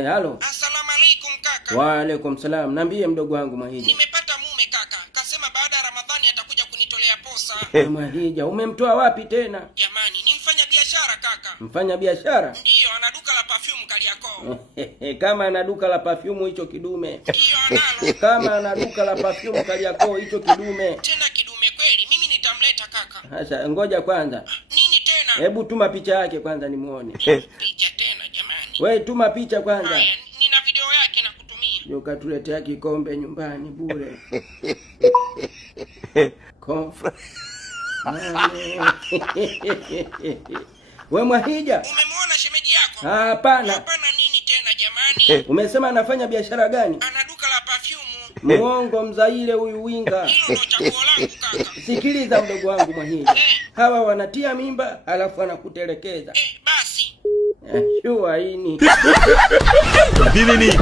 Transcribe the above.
Halo. Asalamu alaykum kaka. Wa alaykum salam. Niambie mdogo wangu Mahija. Nimepata mume kaka. Kasema baada ya Ramadhani atakuja kunitolea posa. Mahija, umemtoa wapi tena? Jamani, ni mfanya biashara kaka. Mfanya biashara? Ndiyo, ana duka la perfume Kariakoo. Kama ana duka la perfume hicho kidume. Ndiyo analo. Kama ana duka la perfume Kariakoo hicho kidume. Tena kidume kweli, mimi nitamleta kaka. Sasa ngoja kwanza. Nini tena? Hebu tuma picha yake kwanza nimuone. Picha tena jamani. Wewe tuma picha kwanza. Haya, nina video yake nakutumia. Ndio katuletea kikombe nyumbani bure. Wewe Mahija, umemwona shemeji yako? Hapana. Hapana nini tena jamani? Umesema anafanya biashara gani? Ana duka la perfume. Muongo mzaile huyu winga. Hilo ndo chaguo langu kaka. Sikiliza mdogo wangu Mahija. Hawa wanatia mimba alafu anakutelekeza. Basi. Shua ini. Nini?